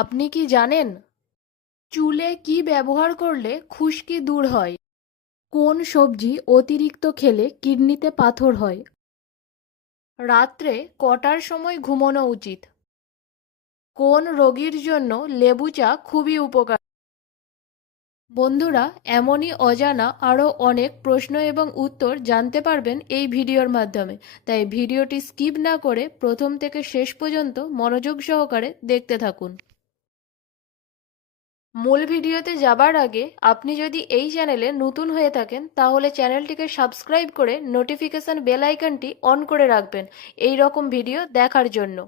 আপনি কি জানেন চুলে কি ব্যবহার করলে খুশকি দূর হয়? কোন সবজি অতিরিক্ত খেলে কিডনিতে পাথর হয়? রাত্রে কটার সময় ঘুমানো উচিত? কোন রোগীর জন্য লেবু চা খুবই উপকারী? বন্ধুরা, এমনই অজানা আরও অনেক প্রশ্ন এবং উত্তর জানতে পারবেন এই ভিডিওর মাধ্যমে। তাই ভিডিওটি স্কিপ না করে প্রথম থেকে শেষ পর্যন্ত মনোযোগ সহকারে দেখতে থাকুন। মূল ভিডিওতে যাবার আগে আপনি যদি এই চ্যানেলে নতুন হয়ে থাকেন তাহলে চ্যানেলটিকে সাবস্ক্রাইব করে নোটিফিকেশন বেল আইকনটি অন করে রাখবেন এই রকম ভিডিও দেখার জন্য।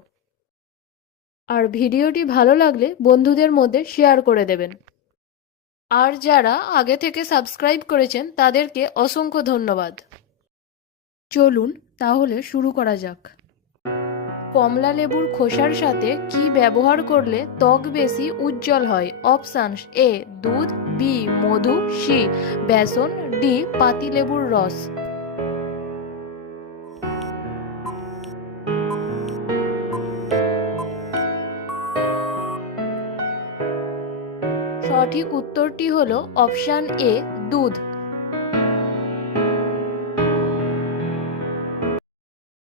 আর ভিডিওটি ভালো লাগলে বন্ধুদের মধ্যে শেয়ার করে দেবেন। আর যারা আগে থেকে সাবস্ক্রাইব করেছেন তাদেরকে অসংখ্য ধন্যবাদ। চলুন তাহলে শুরু করা যাক। কমলা লেবুর খোসার সাথে কি ব্যবহার করলে ত্বক বেশি উজ্জ্বল হয়? অপশানস: এ দুধ, বি মধু, সি বেসন, ডি পাতিলেবুর রস। সঠিক উত্তরটি হলো অপশান এ দুধ।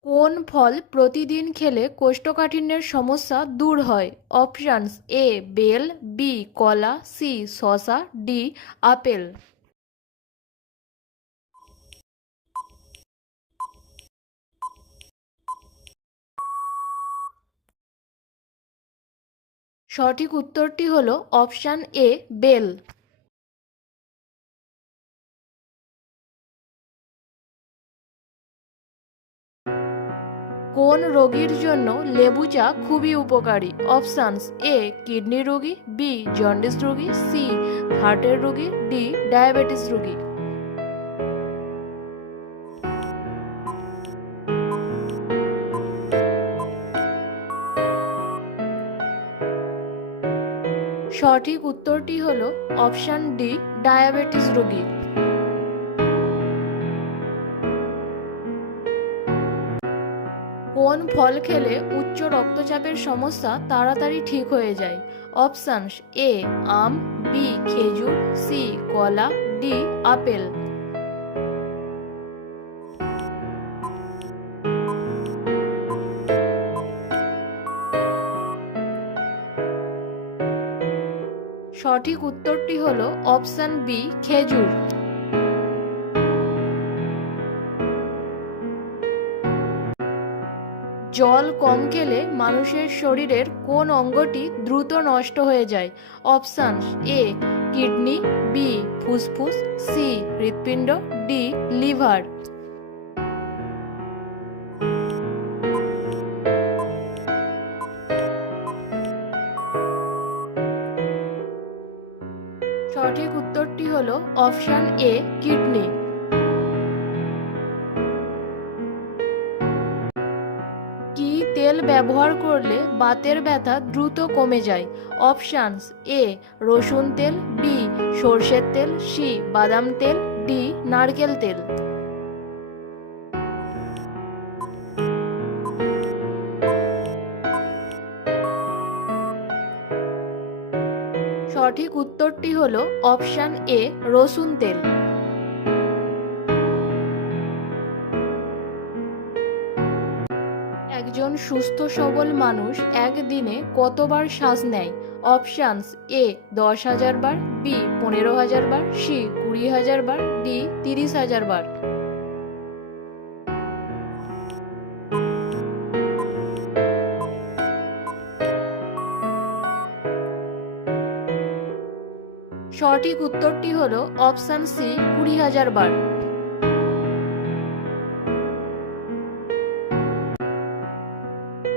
কোন ফল প্রতিদিন খেলে কোষ্ঠকাঠিন্যের সমস্যা দূর হয়? অপশানস: এ বেল, বি কলা, সি শসা, ডি আপেল। সঠিক উত্তরটি হলো অপশান এ বেল। কোন রোগীর জন্য লেবু চা খুবই উপকারী? অপশানস: এ কিডনি রোগী, বি জন্ডিস রোগী, সি হার্টের রোগী, ডি ডায়াবেটিস রোগী। সঠিক উত্তরটি হলো অপশান ডি ডায়াবেটিস রোগী। কোন ফল খেলে উচ্চ রক্তচাপের সমস্যা তাড়াতাড়ি ঠিক হয়ে যায়? অপশানস: এ আম, বি খেজুর, সি কলা, ডি আপেল। সঠিক উত্তরটি হলো অপশান বি খেজুর। জল কম খেলে মানুষের শরীরের কোন অঙ্গটি দ্রুত নষ্ট হয়ে যায়? অপশানস: এ কিডনি, বি ফুসফুস, সি হৃৎপিণ্ড, ডি লিভার। সঠিক উত্তরটি হলো অপশান এ কিডনি। কি তেল ব্যবহার করলে বাতের ব্যথা দ্রুত কমে যায়? অপশানস: এ রসুন তেল, বি সর্ষের তেল, সি বাদাম তেল, ডি নারকেল তেল। সঠিক উত্তরটি হলো অপশান এ রসুন তেল। একজন সুস্থ সবল মানুষ একদিনে কতবার শ্বাস নেয়? অপশানস: এ 10,000 বার, বি 15,000 বার, সি 20,000 বার, ডি 30,000 বার। সঠিক উত্তরটি হলো অপশান সি 20,000 বার।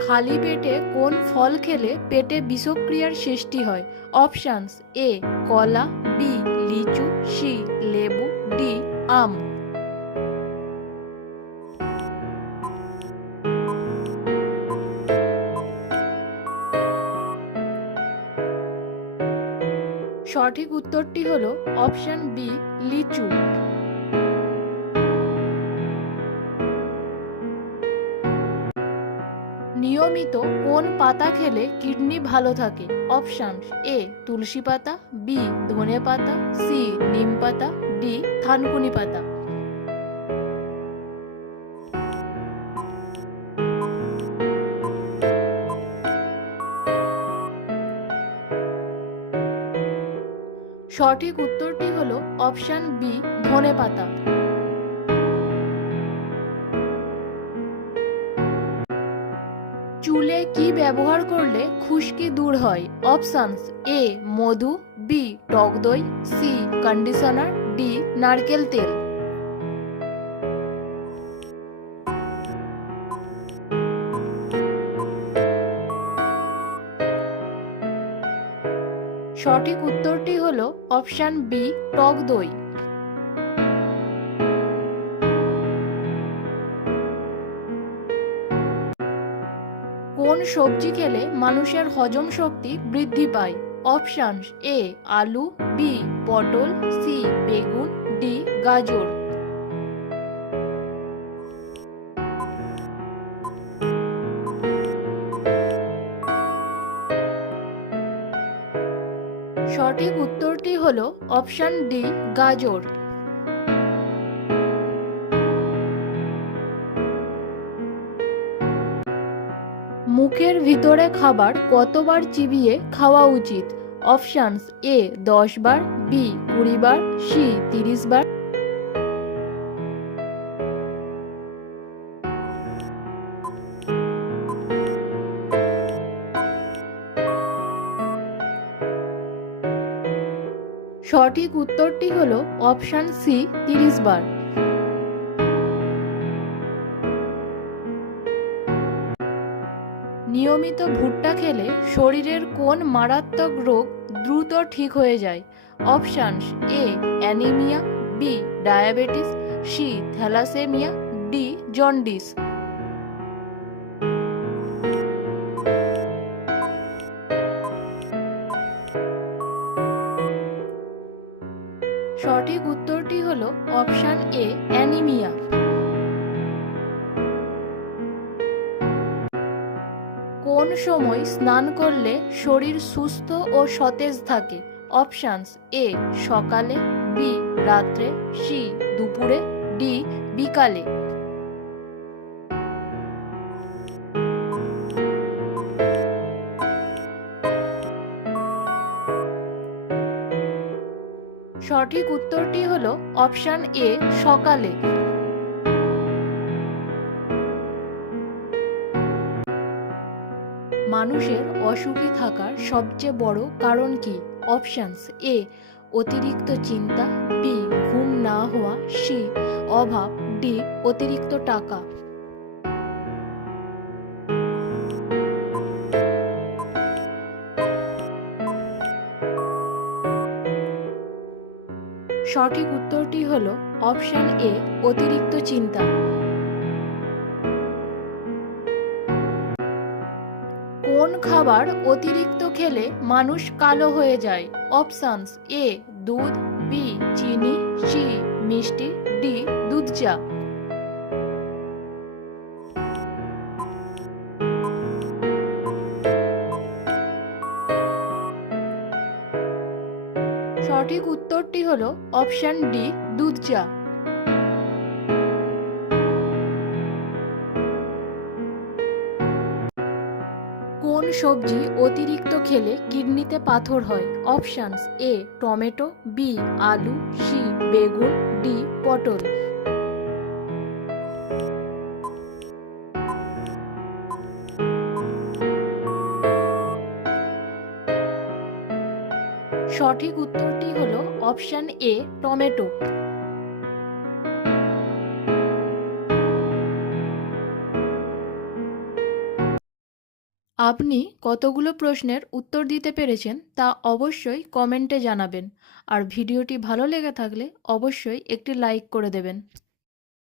খালি পেটে কোন ফল খেলে পেটে বিষক্রিয়ার সৃষ্টি হয়? অপশানস: এ কলা, বি লিচু, সি লেবু, ডি আম। সঠিক উত্তরটি হলো অপশান বি লিচু। নিয়মিত কোন পাতা খেলে কিডনি ভালো থাকে? অপশানস: এ তুলসী পাতা, বি ধনে পাতা, সি নিম পাতা, ডি থানকুনি পাতা। সঠিক উত্তরটি হলো অপশান বি ধনে পাতা। চুলে কি ব্যবহার করলে খুশকি দূর হয়? অপশানস: এ মধু, বি টক দই, সি কন্ডিশনার, ডি নারকেল তেল। সঠিক উত্তরটি হলো অপশান বি টক দই। কোন সবজি খেলে মানুষের হজম শক্তি বৃদ্ধি পায়? অপশানস: এ আলু, বি পটল, সি বেগুন, ডি গাজর। সঠিক উত্তরটি হলো অপশান ডি গাজর। মুখের ভিতরে খাবার কতবার চিবিয়ে খাওয়া উচিত? অপশানস: এ 10 বার, বি 20 বার, সি 30 বার। সঠিক উত্তরটি হলো অপশান সি 30 বার। নিয়মিত ভুট্টা খেলে শরীরের কোন মারাত্মক রোগ দ্রুত ঠিক হয়ে যায়? Options: A anaemia, B diabetes, C thalassaemia, D jaundice. সঠিক উত্তরটি হলো অপশান এ অ্যানিমিয়া। কোন সময় স্নান করলে শরীর সুস্থ ও সতেজ থাকে? অপশানস: এ সকালে, বি রাত্রে, সি দুপুরে, ডি বিকালে। সঠিক উত্তরটি হলো অপশান এ সকালে। মানুষের অসুখী থাকার সবচেয়ে বড় কারণ কি? অপশানস: এ অতিরিক্ত চিন্তা, বি ঘুম না হওয়া, সি অভাব, ডি অতিরিক্ত টাকা। সঠিক উত্তরটি হলো অপশান এ অতিরিক্ত চিন্তা। কোন খাবার অতিরিক্ত খেলে মানুষ কালো হয়ে যায়? অপশানস: এ দুধ, বি চিনি, সি মিষ্টি, ডি দুধ চা। সঠিক উত্তরটি হলো অপশান ডি দুধ চা। কোন সবজি অতিরিক্ত খেলে কিডনিতে পাথর হয়? অপশানস: এ টমেটো, বি আলু, সি বেগুন, ডি পটল। সঠিক উত্তরটি হলো অপশান এ টমেটো। আপনি কতগুলো প্রশ্নের উত্তর দিতে পেরেছেন তা অবশ্যই কমেন্টে জানাবেন। আর ভিডিওটি ভালো লেগে থাকলে অবশ্যই একটি লাইক করে দেবেন।